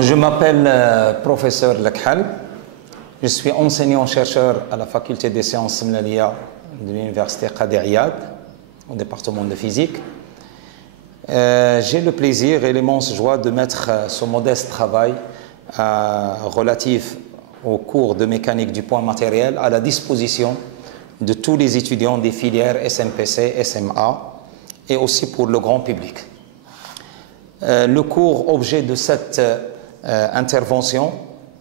Je m'appelle professeur Lakhal. Je suis enseignant-chercheur à la faculté des sciences Semlalia de l'université Qadi Iyad, au département de physique. J'ai le plaisir et l'immense joie de mettre ce modeste travail relatif au cours de mécanique du point matériel à la disposition de tous les étudiants des filières SMPC, SMA et aussi pour le grand public. Le cours objet de cette intervention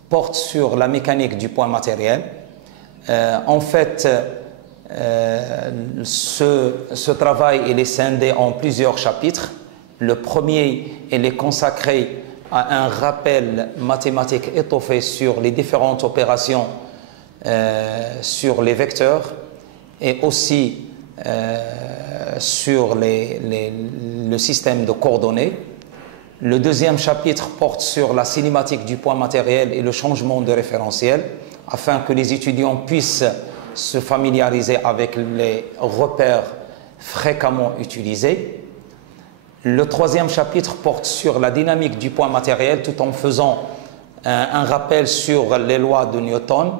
porte sur la mécanique du point matériel. En fait, ce travail il est scindé en plusieurs chapitres. Le premier il est consacré à un rappel mathématique étoffé sur les différentes opérations sur les vecteurs et aussi sur le système de coordonnées. Le deuxième chapitre porte sur la cinématique du point matériel et le changement de référentiel afin que les étudiants puissent se familiariser avec les repères fréquemment utilisés. Le troisième chapitre porte sur la dynamique du point matériel tout en faisant un rappel sur les lois de Newton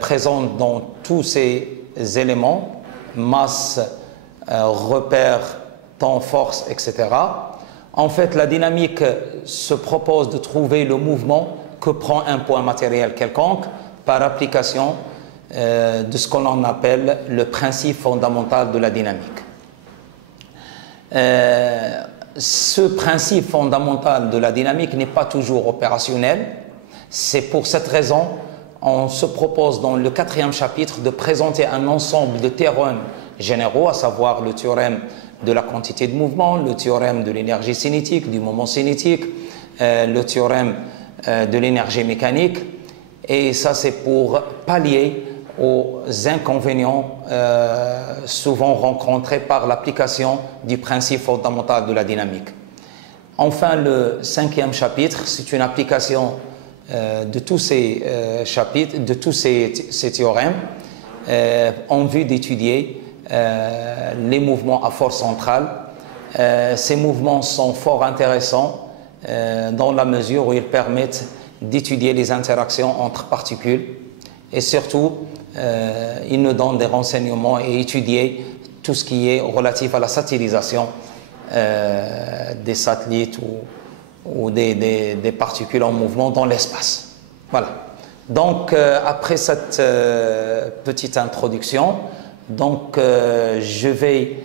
présentes dans tous ces éléments, masse, repères, temps, force, etc. En fait, la dynamique se propose de trouver le mouvement que prend un point matériel quelconque par application de ce qu'on appelle le principe fondamental de la dynamique. Ce principe fondamental de la dynamique n'est pas toujours opérationnel. C'est pour cette raison on se propose dans le quatrième chapitre de présenter un ensemble de théorèmes généraux, à savoir le théorème de la quantité de mouvement, le théorème de l'énergie cinétique, du moment cinétique, le théorème de l'énergie mécanique. Et ça, c'est pour pallier aux inconvénients souvent rencontrés par l'application du principe fondamental de la dynamique. Enfin, le cinquième chapitre, c'est une application de tous ces chapitres, de tous ces théorèmes en vue d'étudier les mouvements à force centrale. Ces mouvements sont fort intéressants dans la mesure où ils permettent d'étudier les interactions entre particules et surtout ils nous donnent des renseignements et étudier tout ce qui est relatif à la satellisation des satellites ou des particules en mouvement dans l'espace. Voilà. Donc après cette petite introduction, je vais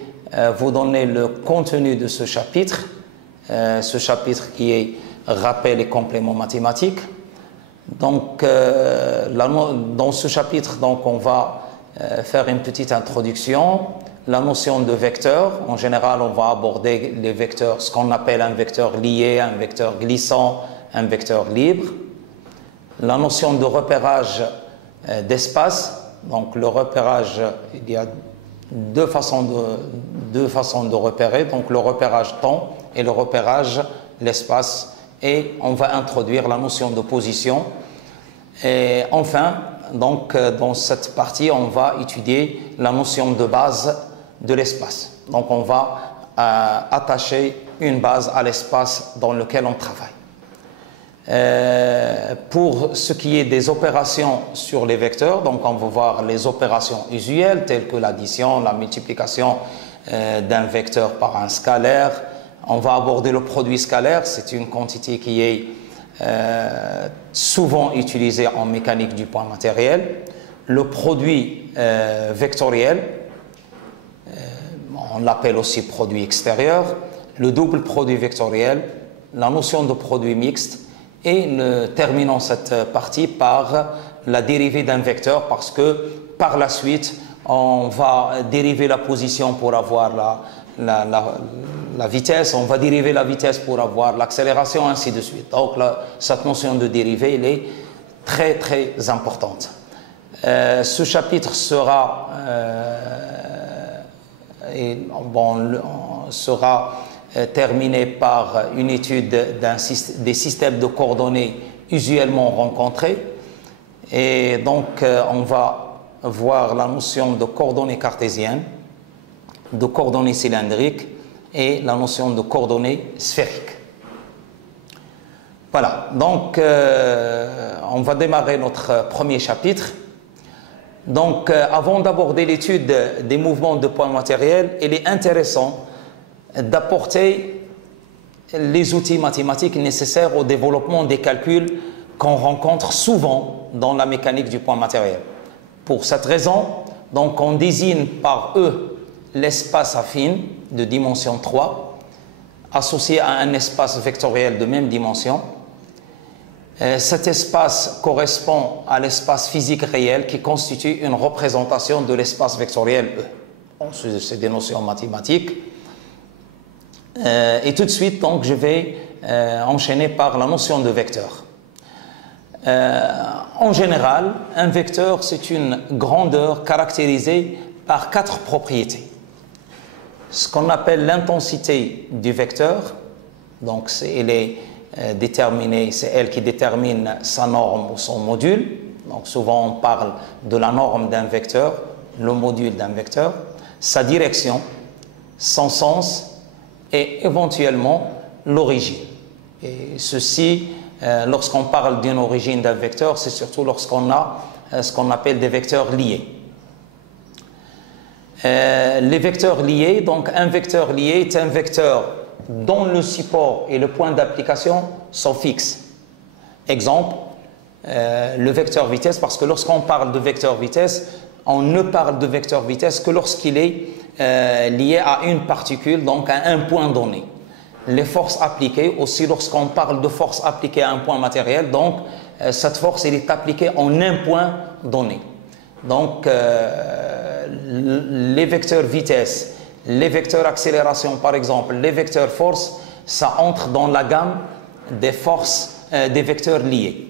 vous donner le contenu de ce chapitre qui est rappel et complément mathématiques. Donc, dans ce chapitre, on va faire une petite introduction, la notion de vecteur. En général, on va aborder les vecteurs, ce qu'on appelle un vecteur lié, un vecteur glissant, un vecteur libre. La notion de repérage d'espace. Donc le repérage, il y a deux façons de repérer, donc le repérage temps et le repérage l'espace, et on va introduire la notion de position. Et enfin, dans cette partie, on va étudier la notion de base de l'espace. Donc on va attacher une base à l'espace dans lequel on travaille. Pour ce qui est des opérations sur les vecteurs, donc on va voir les opérations usuelles telles que l'addition, la multiplication d'un vecteur par un scalaire. On va aborder le produit scalaire, c'est une quantité qui est souvent utilisée en mécanique du point matériel. Le produit vectoriel, on l'appelle aussi produit extérieur, le double produit vectoriel, la notion de produit mixte. Et nous terminons cette partie par la dérivée d'un vecteur parce que par la suite, on va dériver la position pour avoir la vitesse, on va dériver la vitesse pour avoir l'accélération, ainsi de suite. Donc cette notion de dérivée, elle est très très importante. Ce chapitre sera terminé par une étude des systèmes de coordonnées usuellement rencontrés. Et donc, on va voir la notion de coordonnées cartésiennes, de coordonnées cylindriques et la notion de coordonnées sphériques. Voilà, donc on va démarrer notre premier chapitre. Donc avant d'aborder l'étude des mouvements de points matériels, il est intéressant d'apporter les outils mathématiques nécessaires au développement des calculs qu'on rencontre souvent dans la mécanique du point matériel. Pour cette raison, donc on désigne par E l'espace affine de dimension 3 associé à un espace vectoriel de même dimension. Cet espace correspond à l'espace physique réel qui constitue une représentation de l'espace vectoriel E. Bon, c'est des notions mathématiques. Et tout de suite, donc, je vais enchaîner par la notion de vecteur. En général, un vecteur, c'est une grandeur caractérisée par 4 propriétés. Ce qu'on appelle l'intensité du vecteur, donc elle est déterminée, c'est elle qui détermine sa norme ou son module. Donc souvent on parle de la norme d'un vecteur, le module d'un vecteur, sa direction, son sens et éventuellement l'origine. Et ceci, lorsqu'on parle d'une origine d'un vecteur, c'est surtout lorsqu'on a ce qu'on appelle des vecteurs liés. Les vecteurs liés, donc un vecteur lié est un vecteur dont le support et le point d'application sont fixes. Exemple, le vecteur vitesse, parce que lorsqu'on parle de vecteur vitesse, on ne parle de vecteur vitesse que lorsqu'il est lié à une particule, donc à un point donné. Les forces appliquées, aussi lorsqu'on parle de force appliquée à un point matériel, donc cette force elle est appliquée en un point donné. Donc les vecteurs vitesse, les vecteurs accélération par exemple, les vecteurs force, ça entre dans la gamme des forces, des vecteurs liés.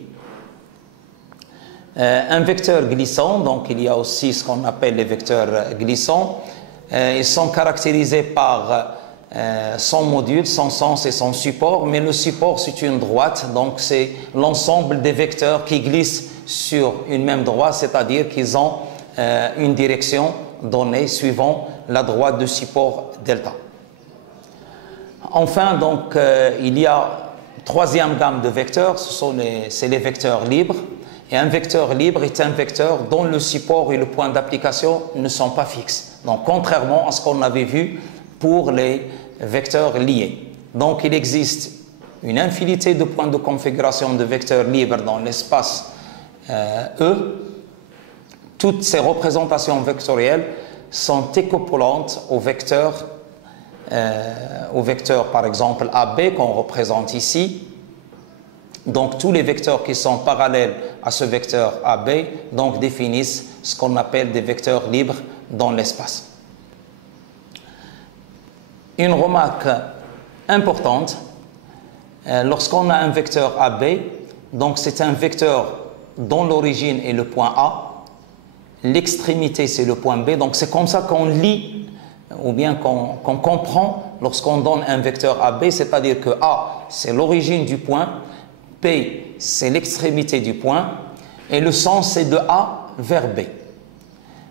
Un vecteur glissant, donc il y a aussi ce qu'on appelle les vecteurs glissants, ils sont caractérisés par son module, son sens et son support, mais le support c'est une droite, donc c'est l'ensemble des vecteurs qui glissent sur une même droite, c'est-à-dire qu'ils ont une direction donnée suivant la droite de support delta. Enfin, donc, il y a troisième gamme de vecteurs, c'est les vecteurs libres. Et un vecteur libre est un vecteur dont le support et le point d'application ne sont pas fixes. Donc, contrairement à ce qu'on avait vu pour les vecteurs liés. Donc, il existe une infinité de points de configuration de vecteurs libres dans l'espace E. Toutes ces représentations vectorielles sont équivalentes au vecteur par exemple AB qu'on représente ici. Donc tous les vecteurs qui sont parallèles à ce vecteur AB donc définissent ce qu'on appelle des vecteurs libres dans l'espace. Une remarque importante, lorsqu'on a un vecteur AB, donc c'est un vecteur dont l'origine est le point A, l'extrémité c'est le point B, donc c'est comme ça qu'on lit ou bien qu'on comprend lorsqu'on donne un vecteur AB, c'est-à-dire que A c'est l'origine du point, B c'est l'extrémité du point et le sens c'est de A vers B.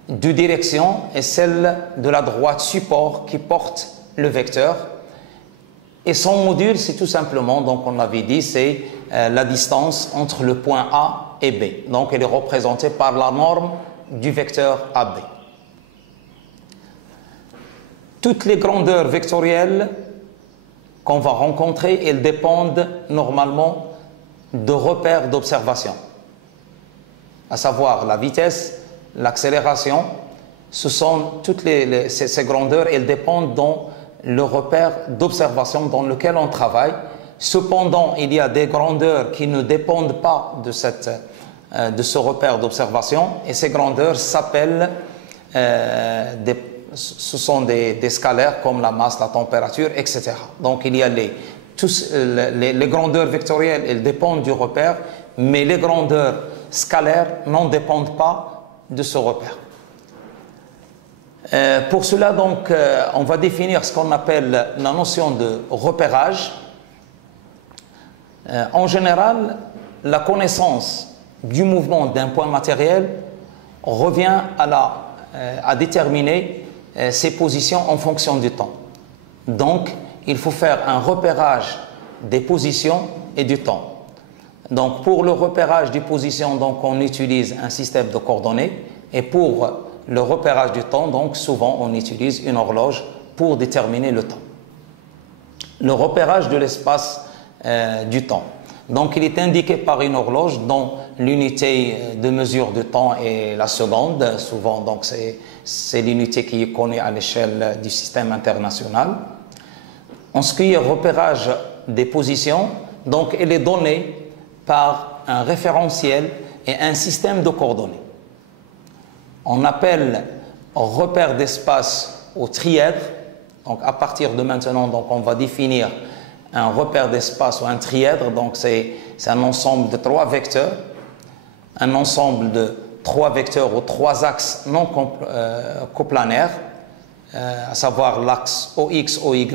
Deux directions est celle de la droite support qui porte le vecteur et son module c'est tout simplement, donc on l'avait dit, c'est la distance entre le point A et B. Donc elle est représentée par la norme du vecteur AB. Toutes les grandeurs vectorielles qu'on va rencontrer, elles dépendent normalement de repères d'observation, à savoir la vitesse, l'accélération. Ce sont toutes ces grandeurs, elles dépendent dans le repère d'observation dans lequel on travaille. Cependant, il y a des grandeurs qui ne dépendent pas de ce repère d'observation et ces grandeurs s'appellent ce sont des scalaires comme la masse, la température, etc. Donc il y a les grandeurs vectorielles, elles dépendent du repère, mais les grandeurs scalaires n'en dépendent pas de ce repère. Pour cela, donc, on va définir ce qu'on appelle la notion de repérage. En général, la connaissance du mouvement d'un point matériel revient à déterminer ses positions en fonction du temps. Donc, il faut faire un repérage des positions et du temps. Donc pour le repérage des positions, donc, on utilise un système de coordonnées. Et pour le repérage du temps, donc, souvent on utilise une horloge pour déterminer le temps. Le repérage de l'espace du temps. Donc il est indiqué par une horloge dont l'unité de mesure de temps est la seconde. Souvent, donc c'est l'unité qui est connue à l'échelle du système international. En ce qui est repérage des positions, donc elle est donnée par un référentiel et un système de coordonnées. On appelle repère d'espace au trièdre. Donc à partir de maintenant, donc, on va définir un repère d'espace ou un trièdre. Donc c'est un ensemble de 3 vecteurs, un ensemble de 3 vecteurs ou 3 axes non coplanaires, à savoir l'axe OX, OY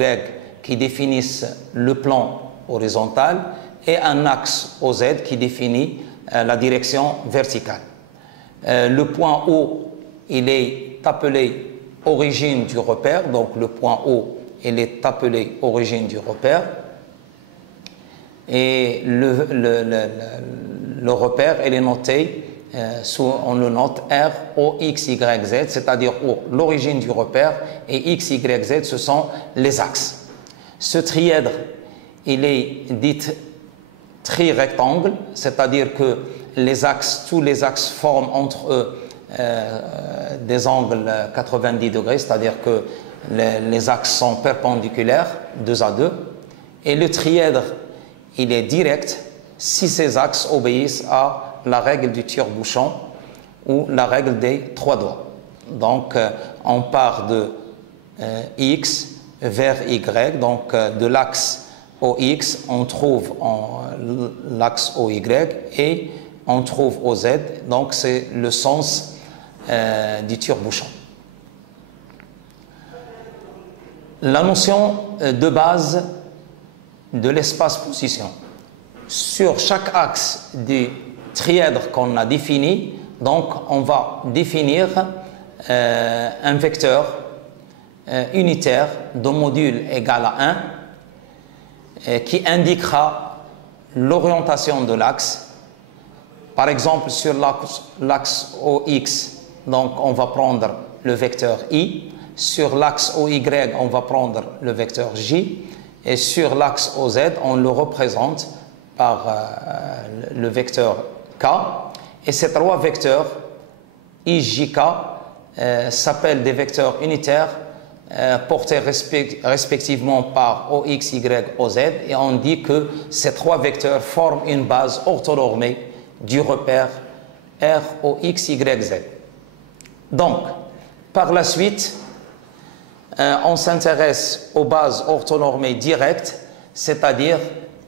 qui définissent le plan horizontal et un axe OZ qui définit la direction verticale. Le point O, il est appelé origine du repère, donc le point O, il est appelé origine du repère. Et le repère, il est noté, on le note R, O, X, Y, Z, c'est-à-dire O, l'origine du repère, et X, Y, Z, ce sont les axes. Ce trièdre, il est dit tri-rectangle, c'est-à-dire que les axes, tous les axes forment entre eux des angles 90 degrés, c'est-à-dire que les axes sont perpendiculaires, 2 à 2, et le trièdre, il est direct si ces axes obéissent à la règle du tire-bouchon ou la règle des 3 doigts. Donc, on part de X vers Y, donc de l'axe OX, on trouve l'axe OY et on trouve OZ, donc c'est le sens du tire-bouchon. La notion de base de l'espace-position. Sur chaque axe du trièdre qu'on a défini, donc on va définir un vecteur unitaire de module égal à 1 qui indiquera l'orientation de l'axe. Par exemple, sur l'axe OX, donc on va prendre le vecteur I. Sur l'axe OY, on va prendre le vecteur J. Et sur l'axe OZ, on le représente par le vecteur K. Et ces 3 vecteurs, I, J, K, s'appellent des vecteurs unitaires portés respectivement par OX, Y, OZ. Et on dit que ces 3 vecteurs forment une base orthonormée du repère R, OX, Y, Z. Donc, par la suite, on s'intéresse aux bases orthonormées directes, c'est-à-dire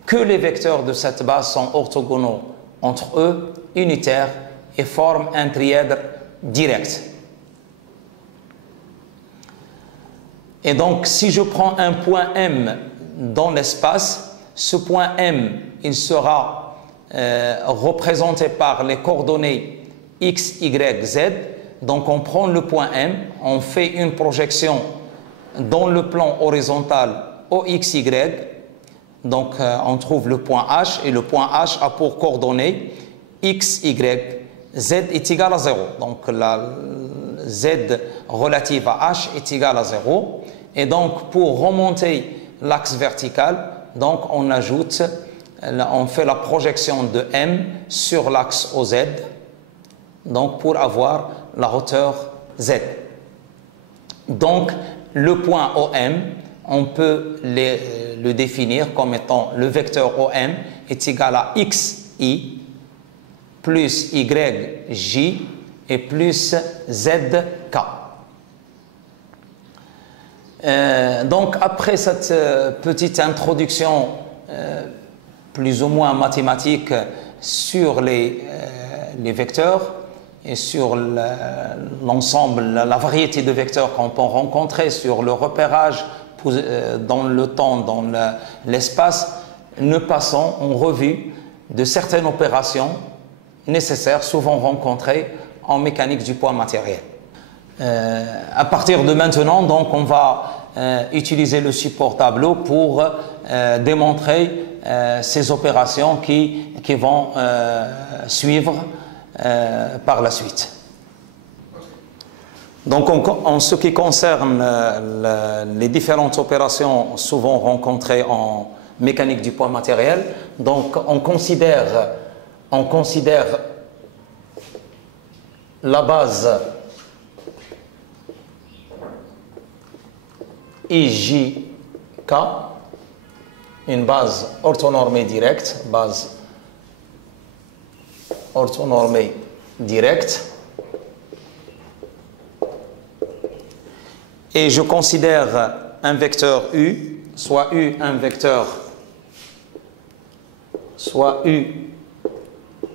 que les vecteurs de cette base sont orthogonaux entre eux, unitaires, et forment un trièdre direct. Et donc, si je prends un point M dans l'espace, ce point M, il sera représenté par les coordonnées X, Y, Z. Donc, on prend le point M, on fait une projection dans le plan horizontal OXY, donc on trouve le point H, et le point H a pour coordonnées X, Y, Z est égal à 0. Donc la Z relative à H est égale à 0. Et donc pour remonter l'axe vertical, donc on ajoute, on fait la projection de M sur l'axe OZ, donc pour avoir la hauteur Z. Donc le point OM, on peut le définir comme étant le vecteur OM est égal à XI plus YJ et plus ZK. Donc après cette petite introduction plus ou moins mathématique sur les vecteurs et sur l'ensemble, la variété de vecteurs qu'on peut rencontrer, sur le repérage dans le temps, dans l'espace, nous passons en revue de certaines opérations nécessaires, souvent rencontrées en mécanique du poids matériel. À partir de maintenant, donc, on va utiliser le support tableau pour démontrer ces opérations qui vont suivre par la suite. Donc, en ce qui concerne les différentes opérations souvent rencontrées en mécanique du poids matériel, donc on considère la base IJK, une base orthonormée directe, et je considère un vecteur U, soit U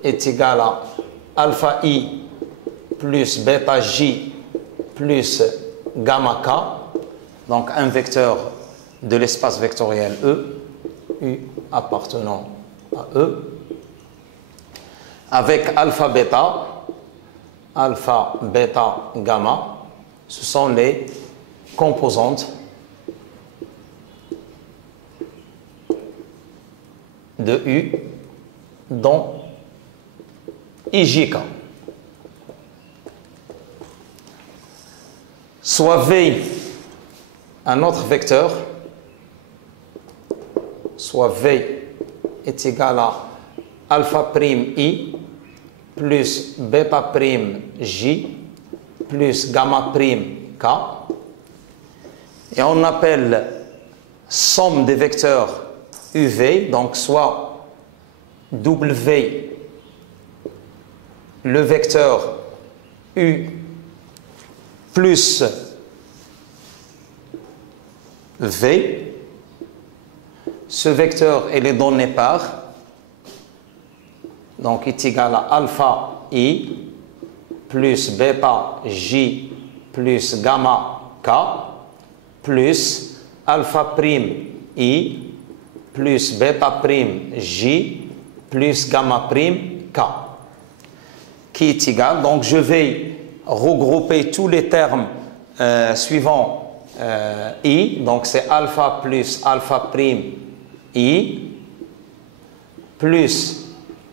est égal à alpha I plus bêta J plus gamma K, donc un vecteur de l'espace vectoriel E, U appartenant à E, avec alpha, bêta, gamma, ce sont les composantes de U dans IJK. Soit V, un autre vecteur, soit V est égal à alpha prime I plus bêta prime J plus gamma prime K, et on appelle somme des vecteurs UV, donc soit W, le vecteur U plus V, ce vecteur est donné par, donc est égal à alpha I plus bêta J plus gamma K plus alpha prime I plus bêta prime J plus gamma prime K, qui est égal, donc je vais regrouper tous les termes suivants I, donc c'est alpha plus alpha prime I plus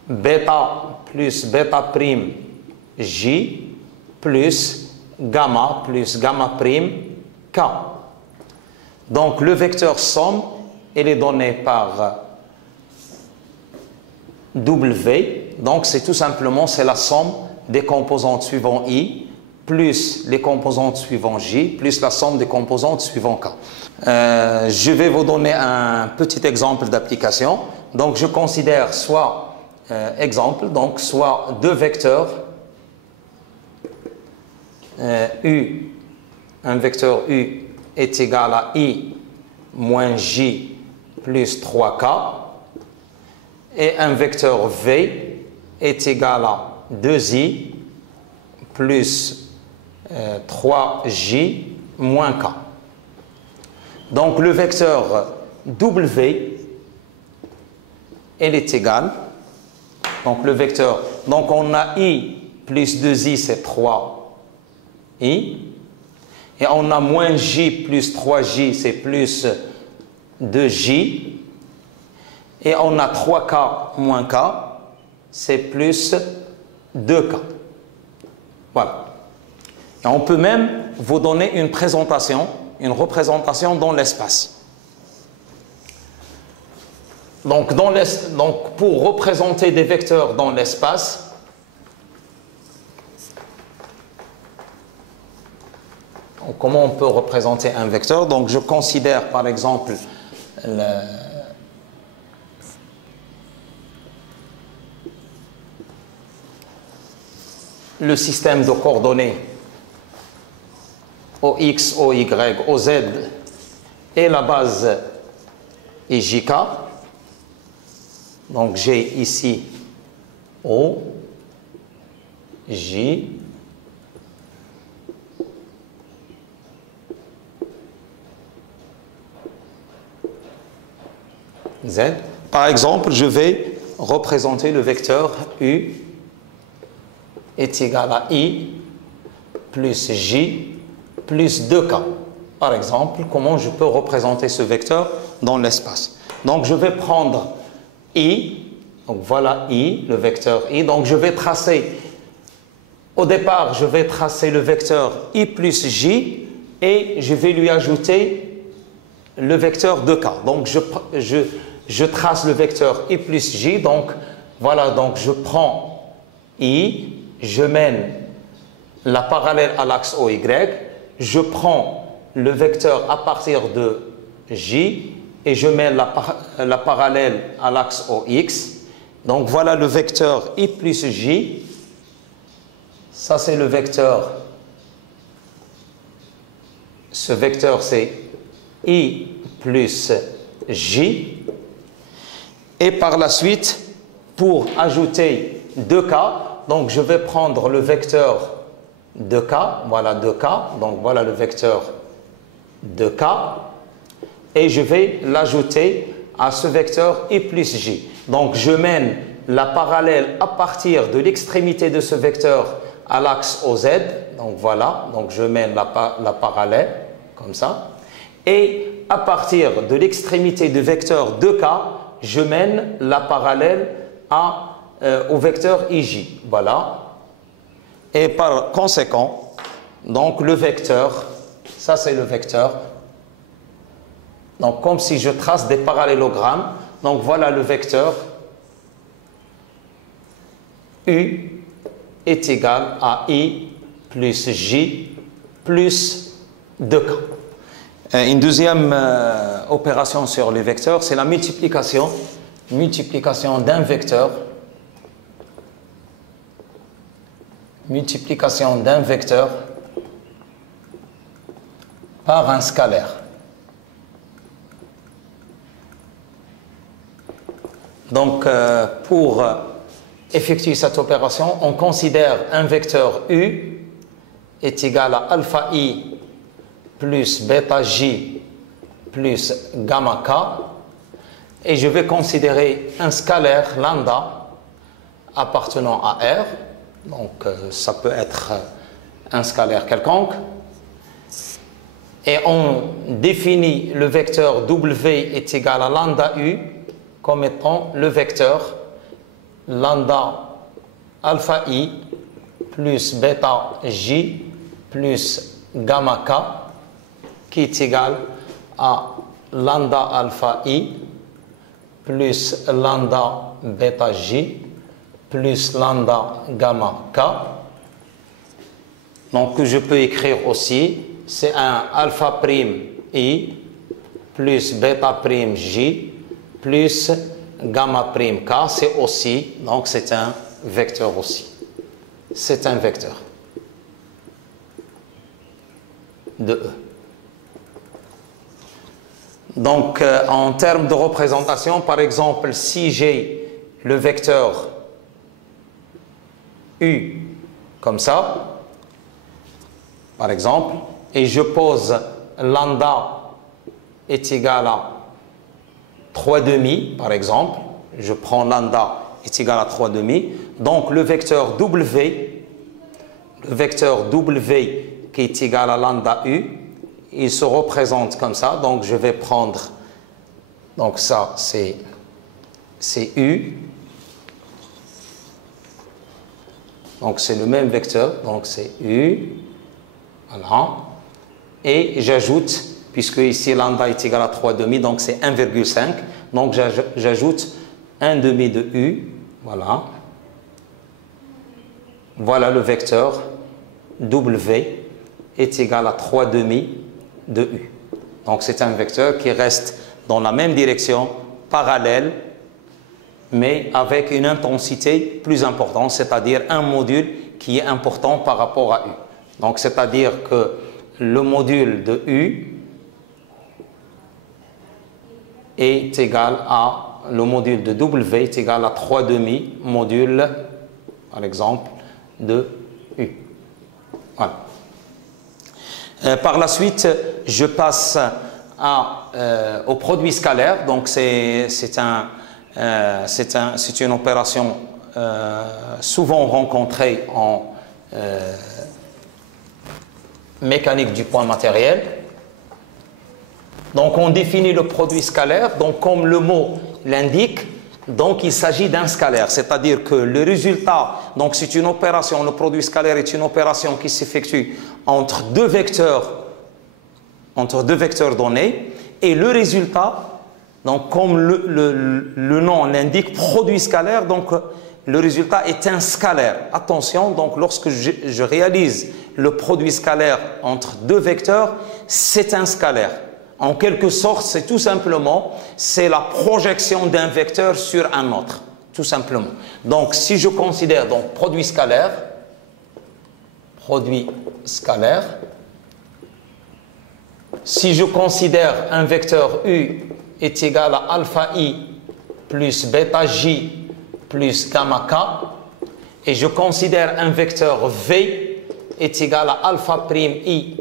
bêta prime J plus gamma prime K. Donc le vecteur somme, il est donné par W, donc c'est tout simplement c'est la somme des composantes suivant I plus les composantes suivant J plus la somme des composantes suivant K. Je vais vous donner un petit exemple d'application. Donc je considère soit soit deux vecteurs U, un vecteur U est égal à I moins J plus 3K, et un vecteur V est égal à 2I plus 3J moins K. Donc le vecteur W, il est égal, donc le vecteur, donc on a I plus 2I, c'est 3I, et on a moins J plus 3J, c'est plus 2J, et on a 3K moins K, c'est plus 2K. Voilà. Et on peut même vous donner une représentation dans l'espace. Donc, pour représenter des vecteurs dans l'espace, comment on peut représenter un vecteur? Donc je considère par exemple le système de coordonnées OX, OY, OZ et la base IJK. Donc j'ai ici O, J, Z. Par exemple, je vais représenter le vecteur U est égal à I plus J plus 2K. Par exemple, comment je peux représenter ce vecteur dans l'espace? Donc je vais prendre I. Donc voilà I, le vecteur I. Donc je vais tracer, au départ, je vais tracer le vecteur I plus J et je vais lui ajouter le vecteur 2K. Donc je trace le vecteur I plus J. Donc voilà, donc je prends I, je mène la parallèle à l'axe OY, je prends le vecteur à partir de J et je mène la parallèle à l'axe OX. Donc voilà le vecteur I plus J. Ça c'est le vecteur. Ce vecteur c'est I plus J. Et par la suite, pour ajouter 2K, donc je vais prendre le vecteur 2K. Voilà 2K. Donc voilà le vecteur 2K. Et je vais l'ajouter à ce vecteur I plus J. Donc je mène la parallèle à partir de l'extrémité de ce vecteur à l'axe OZ. Donc voilà, donc je mène la parallèle comme ça. Et à partir de l'extrémité du vecteur 2K, je mène la parallèle au vecteur IJ. Voilà. Et par conséquent, donc le vecteur, ça c'est le vecteur. Donc comme si je trace des parallélogrammes. Donc voilà le vecteur U est égal à I plus J plus 2K. Une deuxième opération sur les vecteurs, c'est la multiplication d'un vecteur. Multiplication d'un vecteur par un scalaire. Donc, pour effectuer cette opération, on considère un vecteur U est égal à alpha I plus bêta J plus gamma K. Et je vais considérer un scalaire lambda appartenant à R. Donc, ça peut être un scalaire quelconque. Et on définit le vecteur W est égal à lambda U comme étant le vecteur lambda alpha I plus bêta J plus gamma K qui est égal à lambda alpha I plus lambda bêta J plus lambda gamma K. Donc je peux écrire aussi, c'est un alpha prime I plus bêta prime J plus gamma prime K, c'est aussi, donc c'est un vecteur aussi. C'est un vecteur de E. Donc, en termes de représentation, par exemple, si j'ai le vecteur U comme ça, par exemple, et je pose lambda est égal à 3,5, par exemple, je prends lambda est égal à 3,5, donc le vecteur W qui est égal à lambda U, il se représente comme ça, donc je vais prendre, donc ça c'est U, donc c'est le même vecteur, donc c'est U, voilà, et j'ajoute, puisque ici lambda est égal à 3,5, donc c'est 1,5, donc j'ajoute 1,5 de U, voilà. Voilà le vecteur W est égal à 3,5 de U. Donc c'est un vecteur qui reste dans la même direction, parallèle, mais avec une intensité plus importante, c'est-à-dire un module qui est important par rapport à U. Donc c'est-à-dire que le module de U est égal à, le module de W est égal à 3,5 module, par exemple, de U. Voilà. Par la suite, je passe au produit scalaire. Donc c'est une opération souvent rencontrée en mécanique du point matériel. Donc on définit le produit scalaire. Donc comme le mot l'indique, Donc, il s'agit d'un scalaire, c'est-à-dire que le résultat, donc c'est une opération, le produit scalaire est une opération qui s'effectue entre deux vecteurs donnés, et le résultat, donc comme le nom l'indique, produit scalaire, donc le résultat est un scalaire. Attention, donc lorsque je réalise le produit scalaire entre deux vecteurs, c'est un scalaire. En quelque sorte, c'est tout simplement, c'est la projection d'un vecteur sur un autre, tout simplement. Donc, si je considère donc produit scalaire, si je considère un vecteur U est égal à alpha I plus bêta J plus gamma K, et je considère un vecteur V est égal à alpha prime I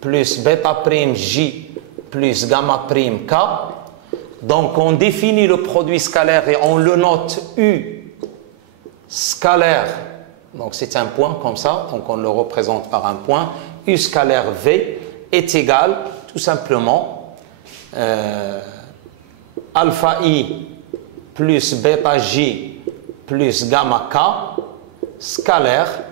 plus bêta prime J plus gamma prime K. Donc on définit le produit scalaire et on le note U scalaire, donc c'est un point comme ça, donc on le représente par un point. U scalaire V est égal tout simplement alpha I plus bêta J plus gamma K scalaire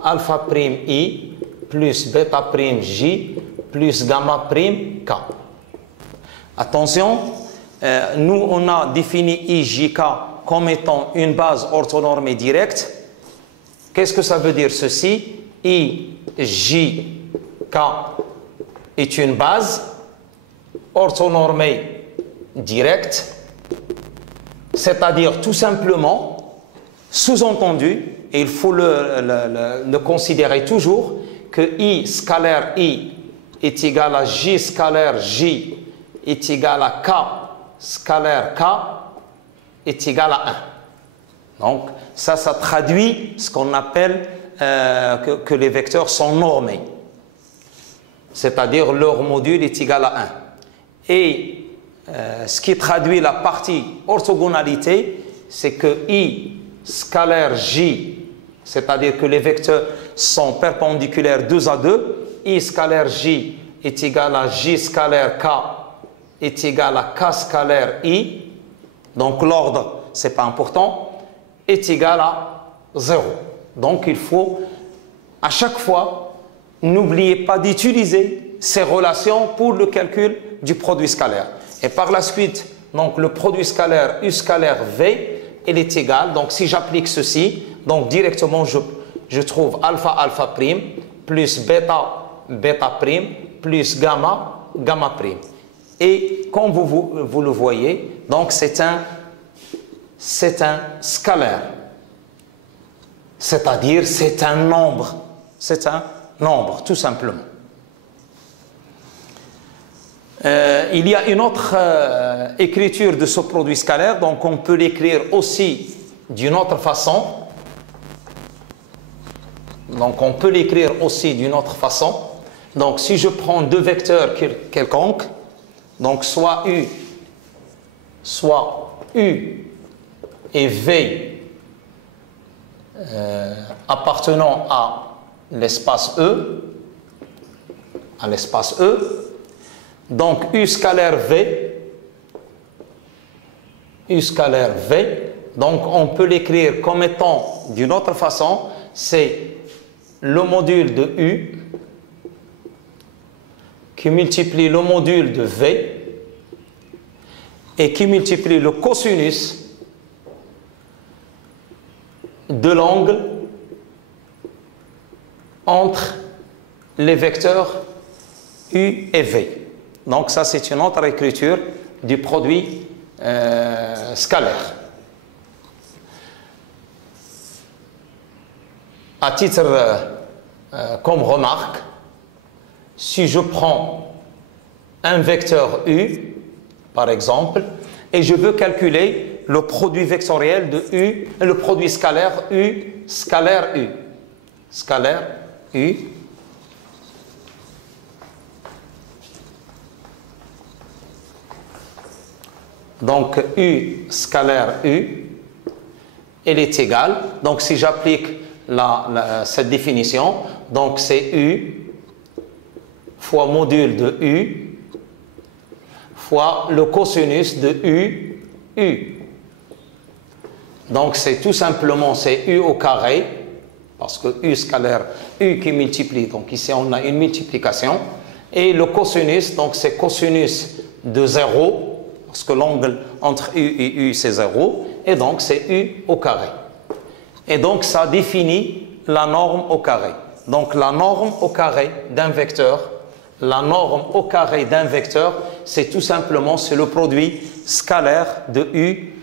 alpha prime I plus bêta prime J plus gamma prime K. Attention, nous on a défini IJK comme étant une base orthonormée directe. Qu'est-ce que ça veut dire ceci? IJK est une base orthonormée directe, c'est-à-dire tout simplement, sous-entendu, et il faut le considérer toujours, que I scalaire I est égal à J scalaire J est égal à K scalaire K est égal à 1. Donc, ça traduit ce qu'on appelle que les vecteurs sont normés. C'est-à-dire leur module est égal à 1. Et ce qui traduit la partie orthogonalité, c'est que I scalaire J, c'est-à-dire que les vecteurs sont perpendiculaires 2 à 2, I scalaire J est égal à J scalaire K est égal à K scalaire I, donc l'ordre, c'est pas important, est égal à 0. Donc il faut, à chaque fois, n'oubliez pas d'utiliser ces relations pour le calcul du produit scalaire. Et par la suite, donc le produit scalaire U scalaire V, il est égal, donc si j'applique ceci, donc directement je trouve alpha alpha prime plus bêta bêta prime plus gamma gamma prime. Et comme vous le voyez, donc c'est un scalaire, c'est-à-dire c'est un nombre, tout simplement. Il y a une autre écriture de ce produit scalaire, donc on peut l'écrire aussi d'une autre façon. Donc si je prends deux vecteurs quelconques, donc soit U et V appartenant à l'espace E, donc U scalaire V, donc on peut l'écrire comme étant d'une autre façon, c'est le module de U qui multiplie le module de V et qui multiplie le cosinus de l'angle entre les vecteurs U et V. Donc ça, c'est une autre écriture du produit scalaire. À titre comme remarque, si je prends un vecteur U, par exemple, et je veux calculer le produit vectoriel de U, le produit scalaire U, scalaire U, donc U scalaire U, elle est égale, donc si j'applique cette définition, donc c'est U fois module de U fois le cosinus de U. Donc c'est tout simplement, c'est U au carré, parce que U scalaire, U qui multiplie, donc ici on a une multiplication, et le cosinus, donc c'est cosinus de 0, parce que l'angle entre U et U c'est 0, et donc c'est U au carré. Et donc ça définit la norme au carré. Donc la norme au carré d'un vecteur, la norme au carré d'un vecteur, c'est tout simplement, c'est le produit scalaire de U,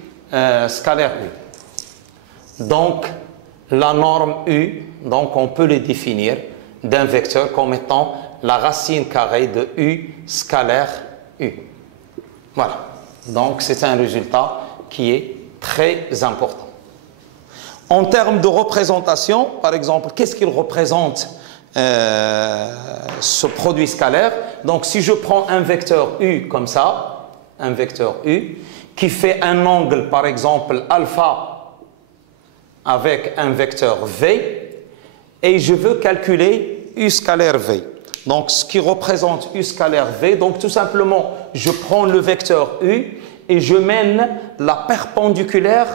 scalaire U. Donc la norme U, donc on peut le définir d'un vecteur comme étant la racine carrée de U scalaire U. Voilà. Donc c'est un résultat qui est très important. En termes de représentation, par exemple, qu'est-ce qu'il représente ce produit scalaire? Donc si je prends un vecteur U comme ça, un vecteur U, qui fait un angle, par exemple, alpha avec un vecteur V, et je veux calculer U scalaire V. Donc ce qui représente U scalaire V, donc tout simplement, je prends le vecteur U et je mène la perpendiculaire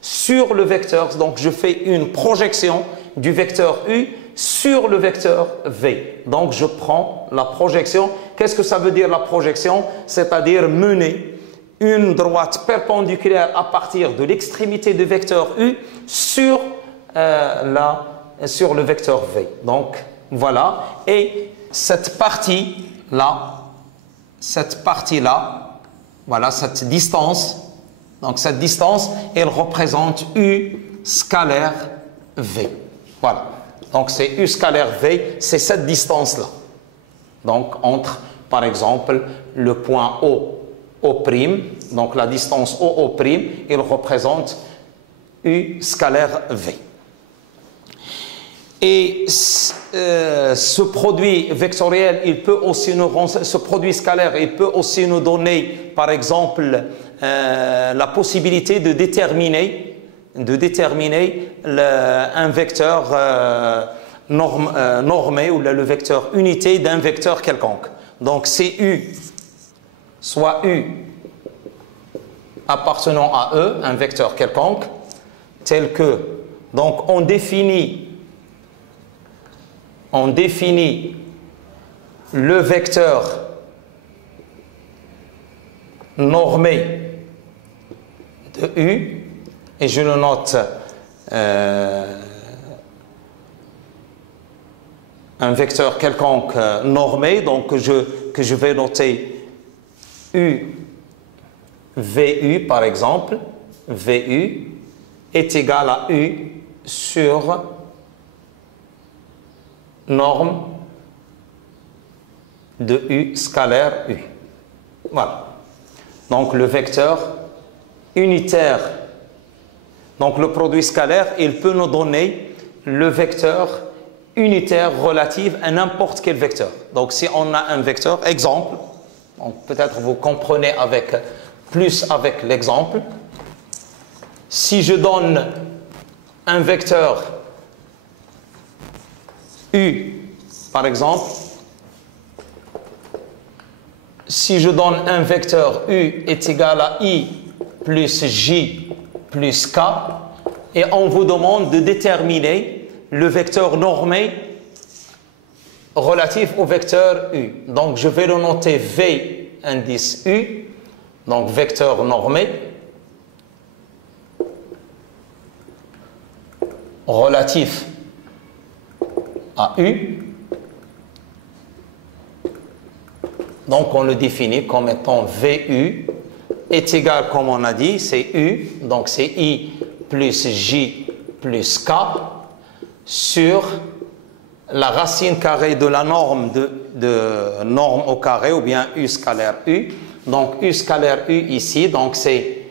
sur le vecteur. Donc je fais une projection du vecteur U sur le vecteur V. Donc je prends la projection. Qu'est-ce que ça veut dire la projection? C'est-à-dire mener une droite perpendiculaire à partir de l'extrémité du vecteur U sur, sur le vecteur V. Donc voilà. Et cette partie-là, voilà, cette distance, donc cette distance, elle représente U scalaire V. Voilà. Donc c'est U scalaire V, c'est cette distance-là. Donc entre, par exemple, le point O, O', donc la distance O', il représente U scalaire V. Et ce produit vectoriel, il peut aussi ce produit scalaire, il peut aussi nous donner, par exemple, la possibilité de déterminer un vecteur normé ou le vecteur unité d'un vecteur quelconque. Donc c'est U, soit U appartenant à E, un vecteur quelconque, tel que, donc on définit le vecteur normé de U, et je le note un vecteur quelconque normé, donc que je vais noter U VU par exemple, VU est égal à U sur norme de U scalaire U. Voilà. Donc le vecteur unitaire, donc le produit scalaire, il peut nous donner le vecteur unitaire relatif à n'importe quel vecteur. Donc si on a un vecteur, exemple, peut-être vous comprenez plus avec l'exemple. Si je donne un vecteur U, par exemple, si je donne un vecteur U est égal à I plus J plus K, et on vous demande de déterminer le vecteur normé relatif au vecteur U. Donc je vais le noter V indice U, donc vecteur normé relatif à U. Donc on le définit comme étant VU est égal, comme on a dit, c'est U, donc c'est I plus J plus K sur la racine carrée de la norme de norme au carré, ou bien U scalaire U. Donc U scalaire U ici, donc c'est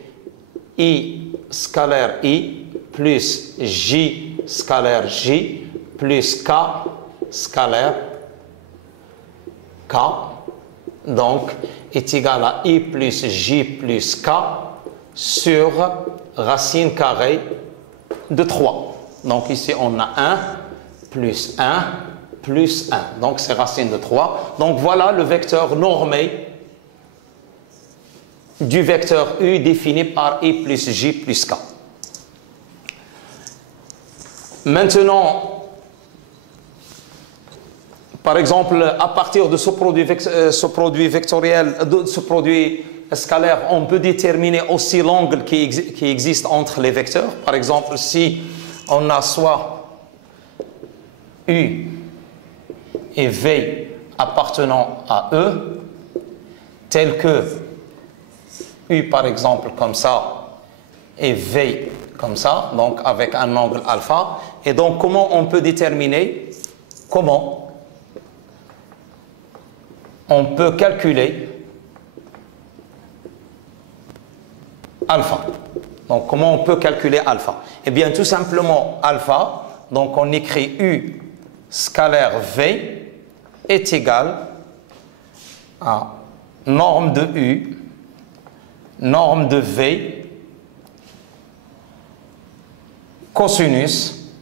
I scalaire I plus J scalaire J plus K scalaire K, donc est égal à I plus J plus K sur racine carrée de 3. Donc ici on a 1 plus 1 plus 1. Donc c'est racine de 3. Donc voilà le vecteur normé du vecteur U défini par I plus J plus K. Maintenant, par exemple, à partir de ce produit vectoriel, de ce produit scalaire, on peut déterminer aussi l'angle qui existe entre les vecteurs. Par exemple, si on a soit U et V appartenant à E, tel que U par exemple comme ça et V comme ça, donc avec un angle alpha. Et donc comment on peut déterminer, comment on peut calculer alpha. Donc comment on peut calculer alpha? Eh bien tout simplement alpha, donc on écrit U scalaire V est égal à norme de U, norme de V, cosinus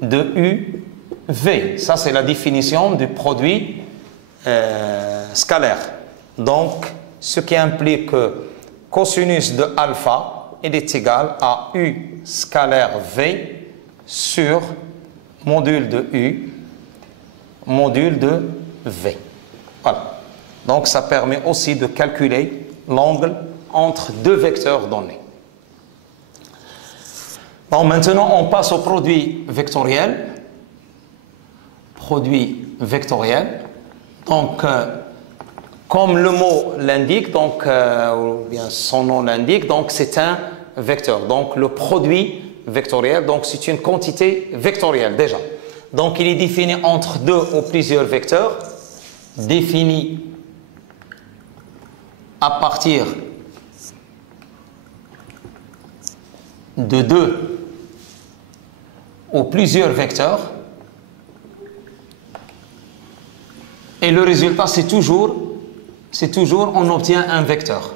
de U, V. Ça, c'est la définition du produit scalaire. Donc, ce qui implique que cosinus de alpha, il est égal à U scalaire V sur module de U, module de V. Voilà. Donc, ça permet aussi de calculer l'angle entre deux vecteurs donnés. Bon, maintenant, on passe au produit vectoriel. Produit vectoriel. Donc, comme le mot l'indique, donc, ou bien son nom l'indique, donc c'est un vecteur. Donc, le produit vectoriel, donc c'est une quantité vectorielle déjà. Donc, il est défini entre deux ou plusieurs vecteurs, défini à partir de deux ou plusieurs vecteurs. Et le résultat, c'est toujours, on obtient un vecteur.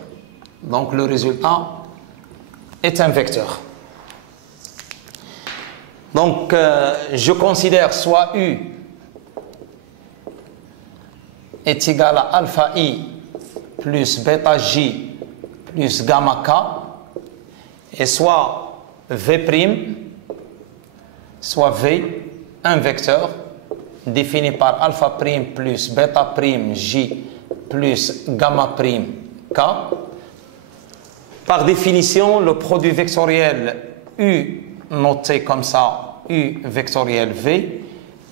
Donc, le résultat est un vecteur. Donc, je considère soit U est égal à alpha I plus bêta J plus gamma K, et soit V', soit V, un vecteur défini par alpha prime plus bêta prime J plus gamma prime K. Par définition, le produit vectoriel U noté comme ça, U vectoriel V,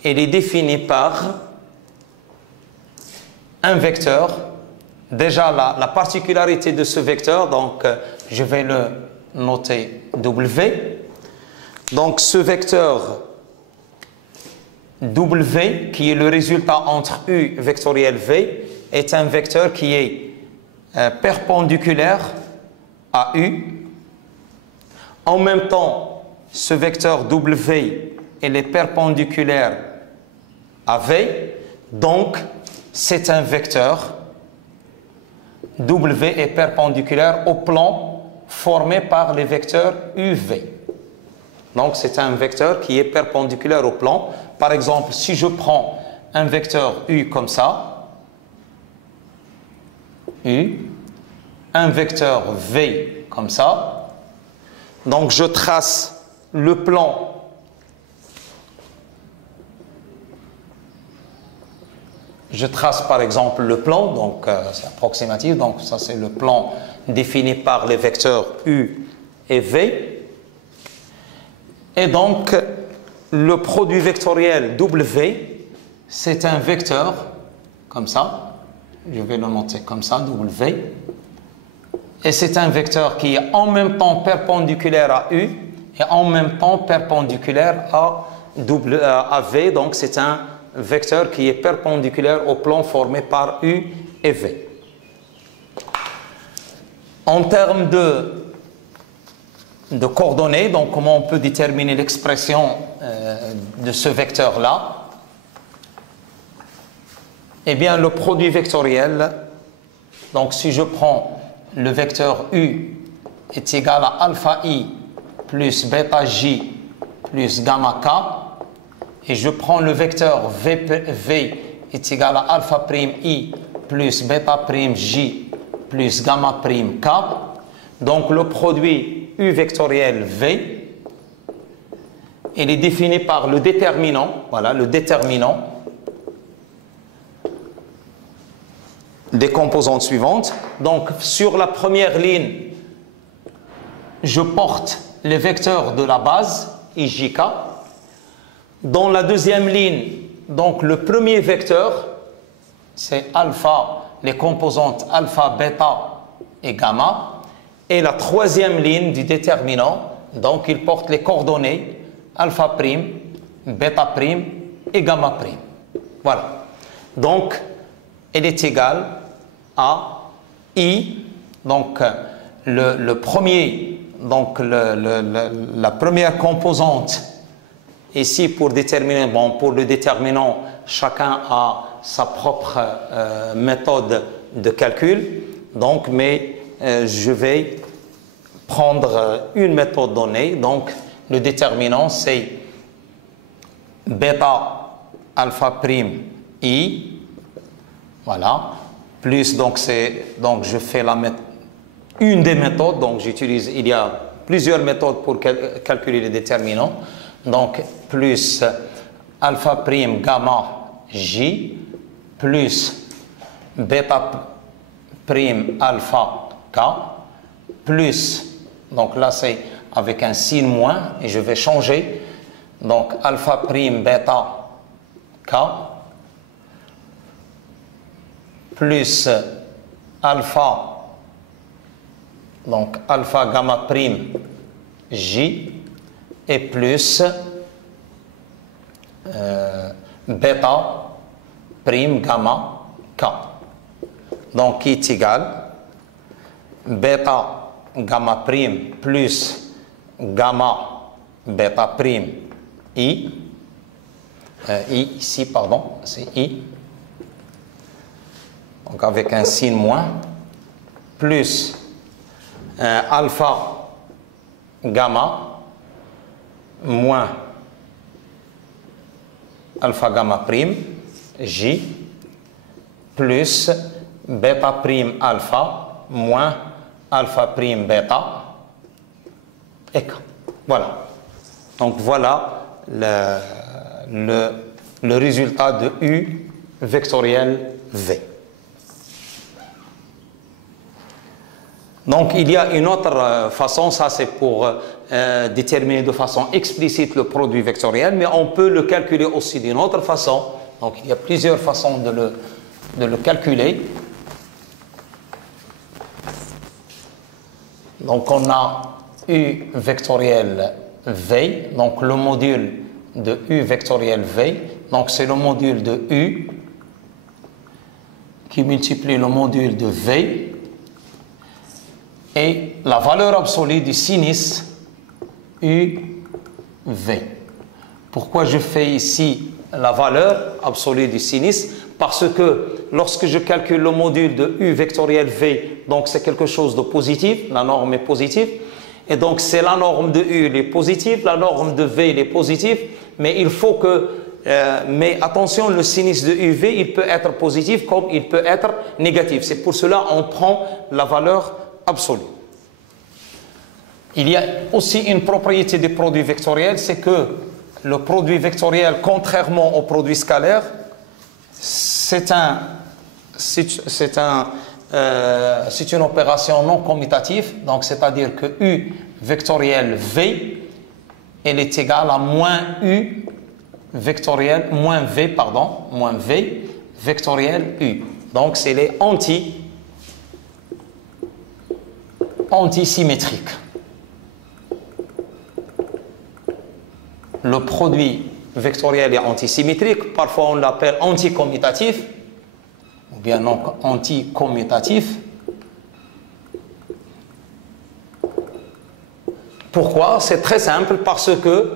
il est défini par un vecteur. Déjà, la particularité de ce vecteur, donc je vais le noter W. Donc, ce vecteur W, qui est le résultat entre U vectoriel V, est un vecteur qui est perpendiculaire à U. En même temps, ce vecteur W, il est perpendiculaire à V. Donc, c'est un vecteur W est perpendiculaire au plan formé par les vecteurs UV. Donc, c'est un vecteur qui est perpendiculaire au plan. Par exemple, si je prends un vecteur U comme ça, U, un vecteur V comme ça, donc je trace le plan par exemple le plan, donc c'est approximatif, donc ça c'est le plan défini par les vecteurs U et V. Et donc, le produit vectoriel W, c'est un vecteur, comme ça, je vais le noter comme ça, W, et c'est un vecteur qui est en même temps perpendiculaire à U et en même temps perpendiculaire à V, donc c'est un vecteur qui est perpendiculaire au plan formé par U et V. En termes de coordonnées, donc comment on peut déterminer l'expression de ce vecteur-là? Eh bien, le produit vectoriel, donc si je prends le vecteur U est égal à alpha I plus bêta J plus gamma K, et je prends le vecteur V est égal à alpha prime I plus bêta prime J plus gamma prime K, donc le produit U vectoriel V il est défini par le déterminant, voilà, le déterminant des composantes suivantes. Donc, sur la première ligne, je porte les vecteurs de la base, IJK. Dans la deuxième ligne, donc le premier vecteur, c'est alpha, les composantes alpha, bêta et gamma. Et la troisième ligne du déterminant, donc il porte les coordonnées alpha prime, bêta prime et gamma prime. Voilà. Donc, elle est égale à I, donc le premier, donc la première composante ici pour déterminer, bon, pour le déterminant, chacun a sa propre méthode de calcul, donc, mais je vais prendre une méthode donnée, donc le déterminant c'est bêta alpha prime I, voilà, plus donc je fais une des méthodes, donc j'utilise, il y a plusieurs méthodes pour calculer les déterminants, donc plus alpha prime gamma J plus bêta prime alpha K plus, donc là c'est avec un signe moins et je vais changer, donc alpha prime bêta K plus alpha, donc alpha gamma prime J et plus bêta prime gamma K, donc qui est égal bêta gamma prime plus gamma bêta prime I, ici pardon, c'est I, donc avec un signe moins, plus alpha gamma moins alpha gamma prime J plus bêta prime alpha moins alpha prime bêta et K. Voilà. Donc voilà le résultat de U vectoriel V. Donc il y a une autre façon, ça c'est pour déterminer de façon explicite le produit vectoriel, mais on peut le calculer aussi d'une autre façon. Donc il y a plusieurs façons de le calculer. Donc on a U vectoriel V, donc le module de U vectoriel V, donc c'est le module de U qui multiplie le module de V et la valeur absolue du sinus UV. Pourquoi je fais ici la valeur absolue du sinus? Parce que lorsque je calcule le module de U vectoriel V, donc c'est quelque chose de positif, la norme est positive, et donc c'est la norme de U, elle est positive, la norme de V, elle est positive, mais il faut que, mais attention, le sinus de UV, il peut être positif comme il peut être négatif. C'est pour cela qu'on prend la valeur absolue. Il y a aussi une propriété des produits vectoriels, c'est que le produit vectoriel, contrairement au produit scalaire, c'est une opération non commutative, donc c'est-à-dire que U vectoriel V, elle est égale à moins U vectoriel, moins V vectoriel U. Donc c'est les antisymétriques. Le produit vectoriel est antisymétrique, parfois on l'appelle anticommutatif, ou bien non anticommutatif. Pourquoi? C'est très simple, parce que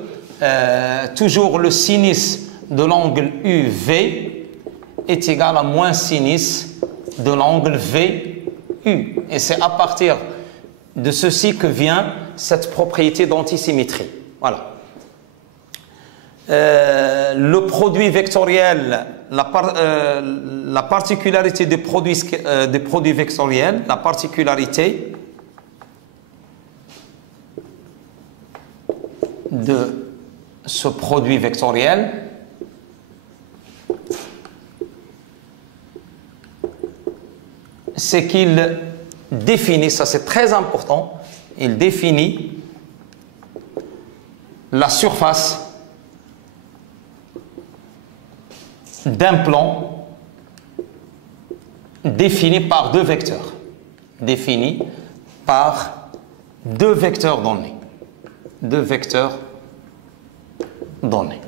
toujours le sinus de l'angle UV est égal à moins sinus de l'angle VU. Et c'est à partir de ceci que vient cette propriété d'antisymétrie. Voilà. Le produit vectoriel, la particularité des produits vectoriels, la particularité de ce produit vectoriel c'est qu'il définit, ça c'est très important, il définit la surface d'un plan défini par deux vecteurs. Défini par deux vecteurs donnés. Deux vecteurs donnés.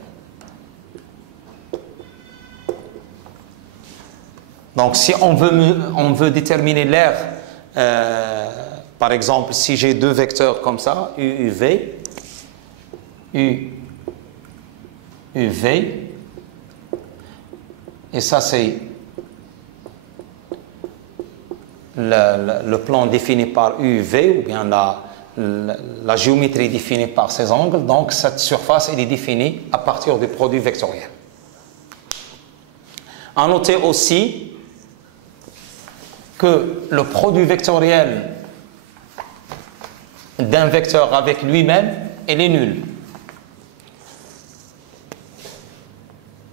Donc, si on veut déterminer l'aire, par exemple, si j'ai deux vecteurs comme ça, UV, UV, et ça c'est le plan défini par UV, ou bien la géométrie définie par ces angles. Donc, cette surface elle est définie à partir du produit vectoriel. À noter aussi que le produit vectoriel d'un vecteur avec lui-même, il est nul.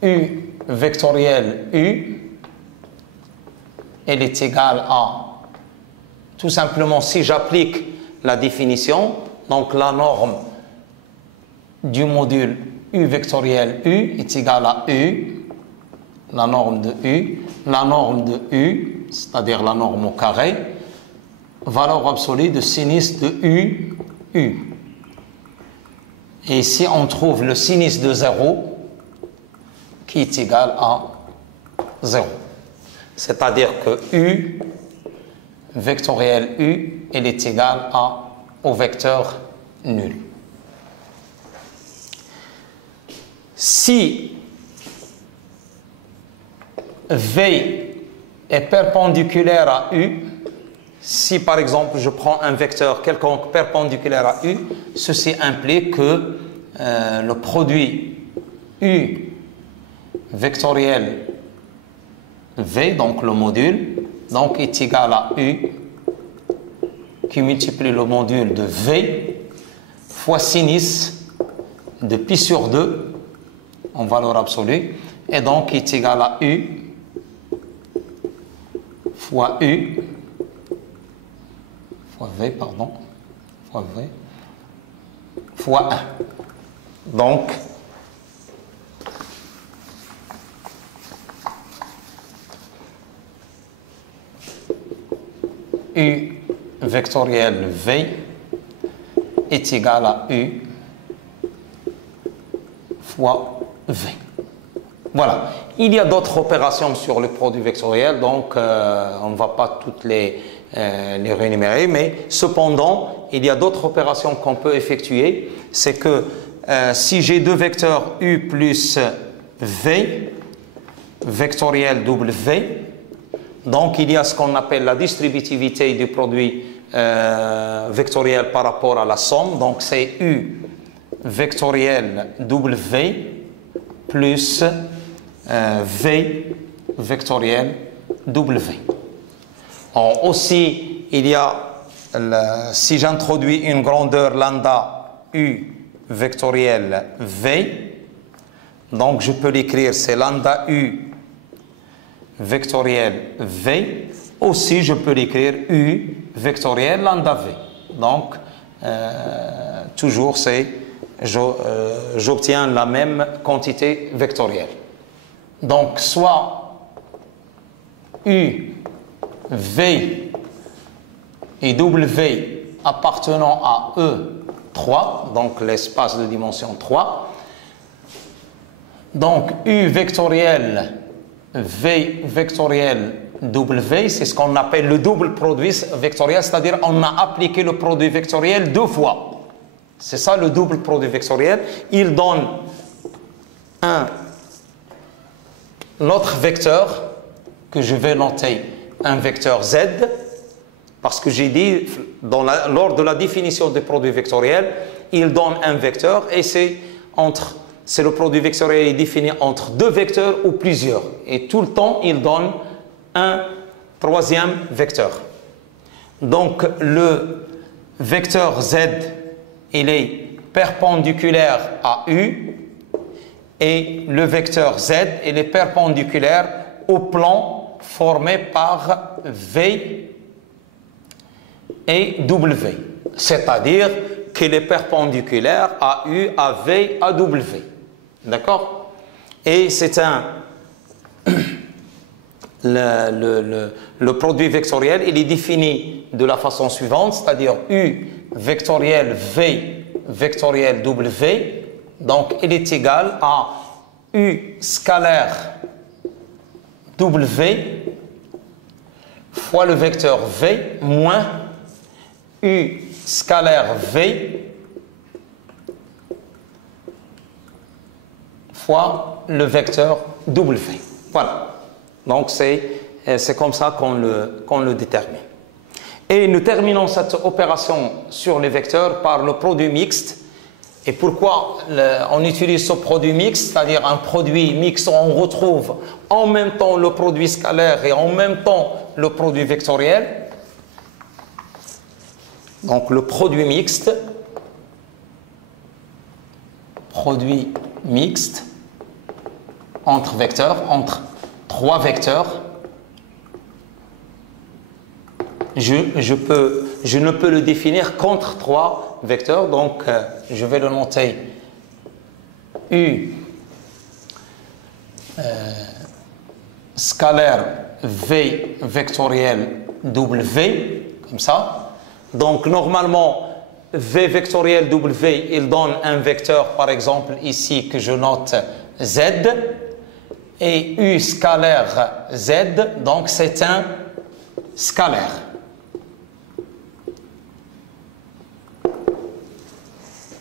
U vectoriel U, elle est égale à, tout simplement, si j'applique la définition, donc la norme du module U vectoriel U est égale à U, la norme de U, c'est-à-dire la norme au carré, valeur absolue de sinus de U. Et ici, on trouve le sinus de 0 qui est égal à 0. C'est-à-dire que U vectoriel U, elle est égale au vecteur nul. Si V est perpendiculaire à U, si par exemple je prends un vecteur quelconque perpendiculaire à U, ceci implique que le produit U vectoriel V, donc le module, donc est égal à U qui multiplie le module de V fois sinus de pi sur 2 en valeur absolue, et donc est égal à U fois U fois V, pardon, fois V fois 1. Donc, U vectoriel V est égal à U fois V. Voilà. Il y a d'autres opérations sur le produit vectoriel, donc on ne va pas toutes les réénumérer, mais cependant, il y a d'autres opérations qu'on peut effectuer. C'est que si j'ai deux vecteurs U plus V, vectoriel W, donc il y a ce qu'on appelle la distributivité du produit vectoriel par rapport à la somme. Donc c'est U vectoriel W plus V vectoriel W. Aussi, il y a, si j'introduis une grandeur lambda U vectoriel V, donc je peux l'écrire, c'est lambda U vectoriel V. Aussi, je peux l'écrire U vectoriel lambda V. Donc, toujours, j'obtiens la même quantité vectorielle. Donc, soit U, V et W appartenant à E3, donc l'espace de dimension 3. Donc, U vectoriel V vectoriel W, c'est ce qu'on appelle le double produit vectoriel, c'est-à-dire on a appliqué le produit vectoriel deux fois. C'est ça le double produit vectoriel. Il donne un autre vecteur que je vais noter un vecteur Z, parce que j'ai dit lors de la définition du produit vectoriel, il donne un vecteur et c'est le produit vectoriel est défini entre deux vecteurs ou plusieurs. Et tout le temps, il donne un troisième vecteur. Donc, le vecteur Z, il est perpendiculaire à U. et le vecteur Z, il est perpendiculaire au plan formé par V et W. C'est-à-dire qu'il est perpendiculaire à U, à V, à W. D'accord? Et c'est le produit vectoriel, il est défini de la façon suivante, c'est-à-dire U vectoriel V vectoriel W, donc il est égal à U scalaire W fois le vecteur V moins U scalaire V fois le vecteur W. Voilà. Donc c'est comme ça qu'on le détermine. Et nous terminons cette opération sur les vecteurs par le produit mixte. Et pourquoi on utilise ce produit mixte, c'est-à-dire un produit mixte où on retrouve en même temps le produit scalaire et en même temps le produit vectoriel. Donc le produit mixte entre vecteurs, entre trois vecteurs, je ne peux le définir qu'entre trois vecteurs, donc je vais le noter U scalaire V vectoriel W, comme ça. Donc normalement, V vectoriel W, il donne un vecteur, par exemple ici, que je note Z, et U scalaire Z, donc c'est un scalaire.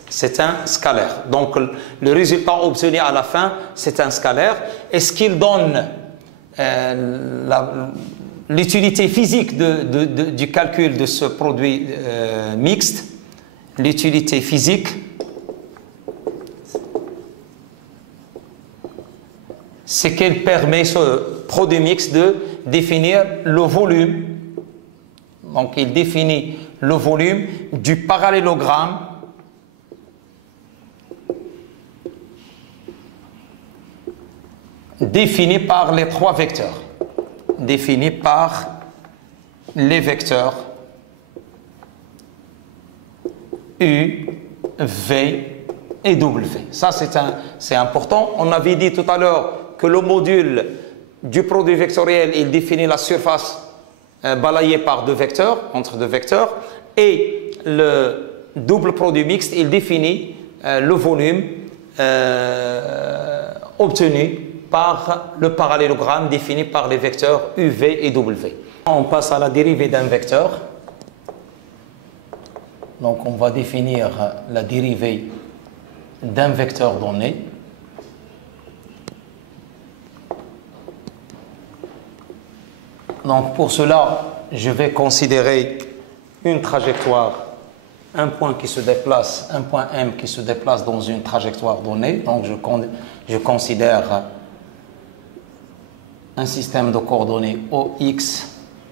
C'est un scalaire. Donc le résultat obtenu à la fin, c'est un scalaire. Et ce qu'il donne l'utilité physique du calcul de ce produit mixte, l'utilité physique, c'est qu'elle permet, ce produit mixte, de définir le volume. Donc il définit le volume du parallélogramme défini par les trois vecteurs, défini par les vecteurs U, V et W. Ça, c'est important. On avait dit tout à l'heure que le module du produit vectoriel, il définit la surface balayée par deux vecteurs, entre deux vecteurs, et le double produit mixte, il définit le volume obtenu par le parallélogramme défini par les vecteurs U, V et W. On passe à la dérivée d'un vecteur. Donc on va définir la dérivée d'un vecteur donné. Donc pour cela, je vais considérer une trajectoire, un point qui se déplace, un point M qui se déplace dans une trajectoire donnée. Donc je considère un système de coordonnées OX,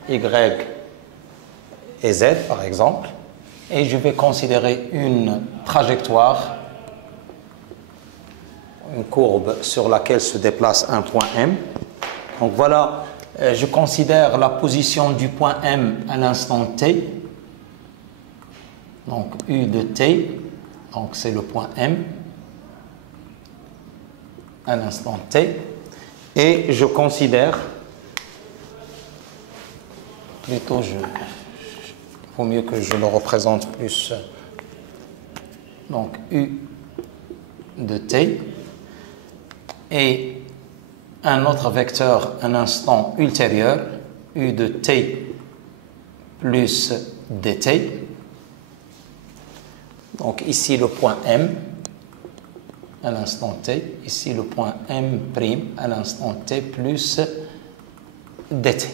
Y et Z par exemple. Et je vais considérer une trajectoire, une courbe sur laquelle se déplace un point M. Donc voilà, je considère la position du point M à l'instant T. Donc U de T, donc c'est le point M à l'instant T. Et je considère, plutôt il vaut mieux que je le représente plus, donc U de T, et un autre vecteur un instant ultérieur, U de T plus dt. Donc ici le point M à l'instant T, ici le point M' à l'instant T plus dt.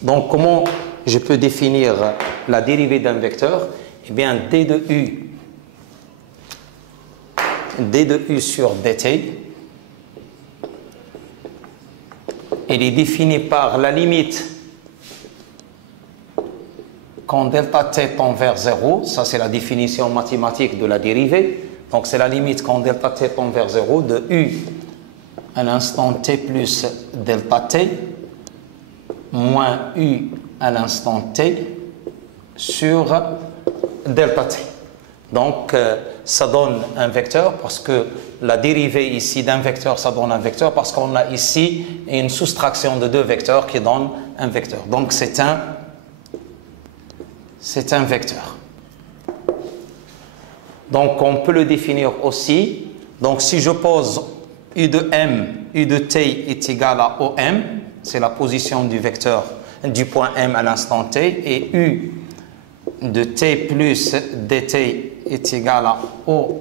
Donc comment je peux définir la dérivée d'un vecteur? Eh bien d de U sur dt, elle est définie par la limite quand delta t tend vers 0, ça c'est la définition mathématique de la dérivée. Donc c'est la limite quand delta t tend vers 0 de u à l'instant t plus delta t moins u à l'instant t sur delta t. Donc ça donne un vecteur parce que la dérivée ici d'un vecteur, ça donne un vecteur parce qu'on a ici une soustraction de deux vecteurs qui donne un vecteur. Donc c'est un vecteur. Donc on peut le définir aussi. Donc si je pose u de m, u de t est égal à OM, c'est la position du vecteur du point M à l'instant t, et u de t plus dt est égal à OM',